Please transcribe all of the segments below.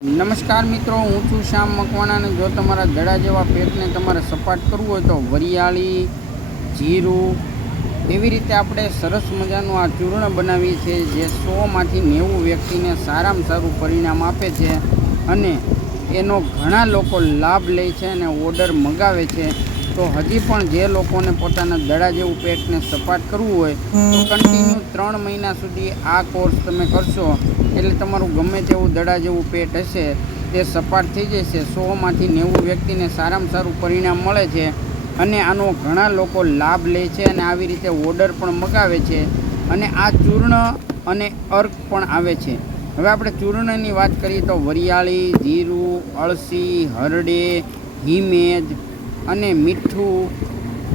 નમસ્કાર મિત્રો, હું છું શ્યામ મકવાણા અને જો તમારા દડા જેવા પેટને તમારે સપાટ કરવું હોય તો વરિયાળી, જીરું, એવી રીતે આપણે સરસ મજાનું આ ચૂર્ણ બનાવીએ છીએ જે સોમાંથી નેવું વ્યક્તિને સારામાં સારું પરિણામ આપે છે અને એનો ઘણા લોકો લાભ લે છે અને ઓર્ડર મગાવે છે. તો હજી પણ જે લોકોને પોતાના દડા જેવું પેટને સપાટ કરવું હોય, તો કન્ટિન્યુ ત્રણ મહિના સુધી આ કોર્સ તમે કરશો. એટલે તમારું ગમે તેવું દડા જેવું પેટ હશે, તે સપાટ થઈ જશે. સોમાંથી નેવું વ્યક્તિને સારામાં સારું પરિણામ મળે છે. અને આનો ઘણા લોકો લાભ લે છે અને આવી રીતે ઓર્ડર પણ મગાવે છે. અને આ ચૂર્ણ અને અર્ક પણ આવે છે. હવે આપણે ચૂર્ણની વાત કરીએ તો વરિયાળી, જીરું, અળસી, હરડે, હિમેજ અને મીઠું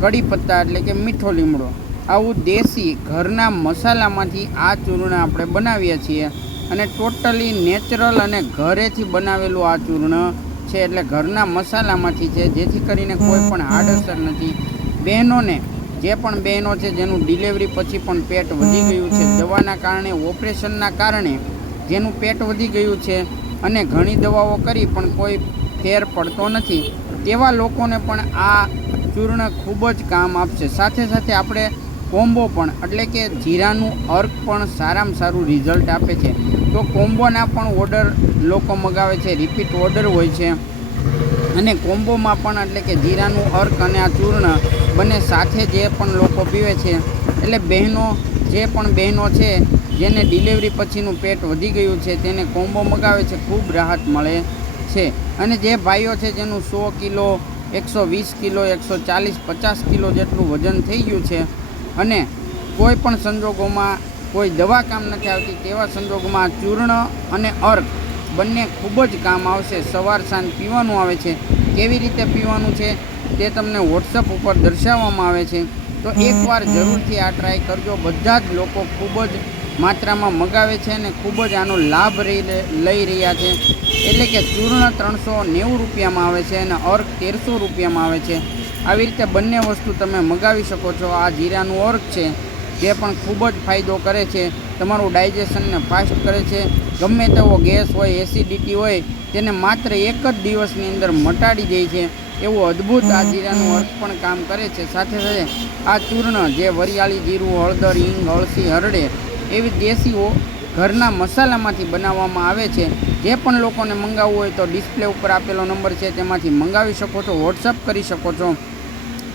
કડી પત્તા એટલે કે મીઠો લીમડો. આવું દેશી ઘરના મસાલામાંથી આ ચૂર્ણ આપણે બનાવીએ છીએ. અને ટોટલી નેચરલ અને ઘરેથી બનાવેલું આ ચૂર્ણ છે એટલે ઘરના મસાલામાંથી છે. જેથી કરીને કોઈ પણ હાડઅસર નથી. બહેનોને જે પણ બહેનો છે જેનું ડિલિવરી પછી પણ પેટ વધી ગયું છે. દવાના કારણે ઓપરેશનના કારણે જેનું પેટ વધી ગયું છે અને ઘણી દવાઓ કરી પણ કોઈ ફેર પડતો નથી. તેવા લોકોને પણ આ ચૂર્ણ ખૂબ જ કામ આપશે. સાથે સાથે આપણે કોમ્બો પણ, એટલે કે જીરાનું અર્ક પણ સારામાં સારું રિઝલ્ટ આપે છે. તો કોમ્બોના પણ ઓર્ડર લોકો મગાવે છે રિપીટ ઓર્ડર હોય છે. અને કોમ્બોમાં પણ, એટલે કે જીરાનું અર્ક અને આ ચૂર્ણ બંને સાથે જે પણ લોકો પીવે છે, એટલે બહેનો, જે પણ બહેનો છે, જેને ડિલિવરી પછીનું પેટ વધી ગયું છે, તેને કોમ્બો મગાવે છે, ખૂબ રાહત મળે. છે. અને જે ભાઈઓ છે જેનું સો કિલો એકસો વીસ કિલો એકસો ચાલીસ પચાસ કિલો જેટલું વજન થઈ ગયું છે. અને કોઈ પણ સંજોગોમાં કોઈ દવા કામ નથી આવતી તેવા સંજોગોમાં ચૂર્ણ અને અર્ક બંને ખૂબ જ કામ આવશે. સવાર સાંજ પીવાનું આવે છે. કેવી રીતે પીવાનું છે તે તમને વોટ્સઅપ ઉપર દર્શાવવામાં આવે છે. તો એકવાર જરૂરથી આ ટ્રાય કરજો. બધા જ લોકો ખૂબ જ માત્રામાં મગાવે છે અને ખૂબ જ આનો લાભ લઈ રહ્યા છે. એટલે કે ચૂર્ણ ત્રણસો નેવું રૂપિયામાં આવે છે અને અર્ક તેરસો રૂપિયામાં આવે છે. આવી રીતે બંને વસ્તુ તમે મગાવી શકો છો. આ જીરાનું અર્ક છે, જે પણ ખૂબ જ ફાયદો કરે છે. તમારું ડાયજેશનને ફાસ્ટ કરે છે. ગમે તેવો ગેસ હોય, એસિડિટી હોય, તેને માત્ર એક જ દિવસની અંદર મટાડી દે છે. એવું અદ્ભુત આ જીરાનું અર્ક પણ કામ કરે છે. સાથે સાથે આ ચૂર્ણ જે વરિયાળી જીરું, હળદર, હિંગ અળસી હરડે એવી દેશીઓ ઘરના મસાલામાંથી બનાવવામાં આવે છે. જે પણ લોકોને મંગાવવું હોય તો ડિસ્પ્લે ઉપર આપેલો નંબર છે, તેમાંથી મંગાવી શકો છો, વોટ્સઅપ કરી શકો છો.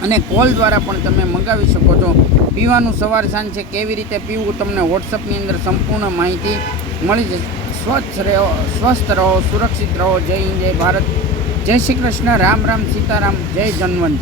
અને કોલ દ્વારા પણ તમે મંગાવી શકો છો. પીવાનું સવાર સાંજ છે, કેવી રીતે પીવું તમને વોટ્સઅપની અંદર સંપૂર્ણ માહિતી મળી જશે. સ્વચ્છ રહો, સ્વસ્થ રહો, સુરક્ષિત રહો. જય હિન્દ, જય ભારત. જય શ્રી કૃષ્ણ. રામ રામ, સીતારામ. જય જનવંત.